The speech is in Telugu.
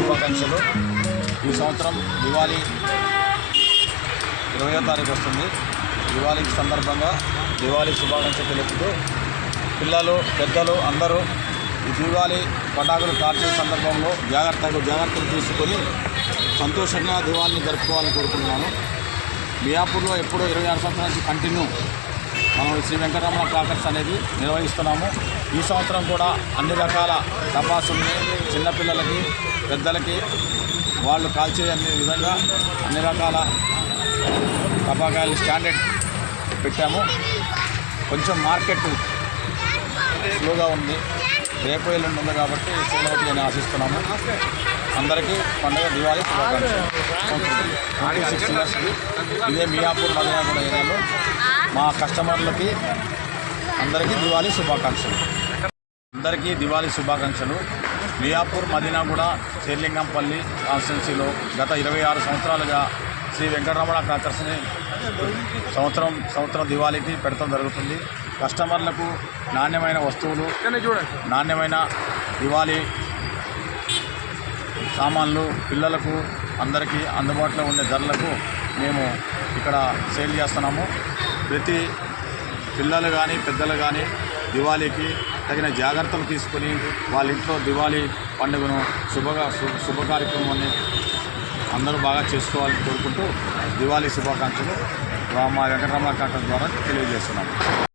శుభాకాంక్షలు. ఈ సంవత్సరం దివాళీ 20వ తారీఖు వస్తుంది. దివాళీ సందర్భంగా దివాళీ శుభాకాంక్షలు తెలుపుతూ పిల్లలు పెద్దలు అందరూ ఈ దివాళీ పటాకులు కాల్చే సందర్భంలో జాగ్రత్తలు తీసుకొని సంతోషంగా దివాళీని జరుపుకోవాలని కోరుకుంటున్నాను. మియాపూర్లో ఎప్పుడూ 26 సంవత్సరాల నుంచి కంటిన్యూ మనం శ్రీ వెంకటరమణ క్రాకర్స్ అనేది నిర్వహిస్తున్నాము. ఈ సంవత్సరం కూడా అన్ని రకాల టపాసుల్ని చిన్నపిల్లలకి పెద్దలకి వాళ్ళు కాల్చే అనే విధంగా అన్ని రకాల టపాకాయలు స్టాండర్డ్ పెట్టాము. కొంచెం మార్కెట్ స్లోగా ఉంది, రేపు ఎల్లుండి ఉంది కాబట్టి సేల్ అవుతుందని ఆశిస్తున్నాము. అందరికీ పండుగ దివాళీ శుభాకాంక్షలు. 26 ఇయర్స్కి ఇదే మియాపూర్ మదీనాగూడ ఏరియాలో మా కస్టమర్లకి అందరికీ దివాళీ శుభాకాంక్షలు. మియాపూర్ మదీనాగూడ శేర్లింగంపల్లి కాన్స్టిట్యున్సీలో గత 26 సంవత్సరాలుగా శ్రీ వెంకటరమణ క్రాకర్స్ని సంవత్సరం దివాళీకి పెడతాం జరుగుతుంది. కస్టమర్లకు నాణ్యమైన వస్తువులు, నాణ్యమైన దివాళీ సామాన్లు పిల్లలకు అందరికీ అందుబాటులో ఉండే ధరలకు మేము ఇక్కడ సేల్ చేస్తున్నాము. ప్రతి పిల్లలు కానీ పెద్దలు కానీ దివాళీకి తగిన జాగ్రత్తలు తీసుకొని వాళ్ళ ఇంట్లో దివాళీ పండుగను శుభ కార్యక్రమాన్ని అందరూ బాగా చేసుకోవాలని కోరుకుంటూ దివాళీ శుభాకాంక్షలు మా వెంకటరమణ క్రాకర్స్ ద్వారా తెలియజేస్తున్నాము.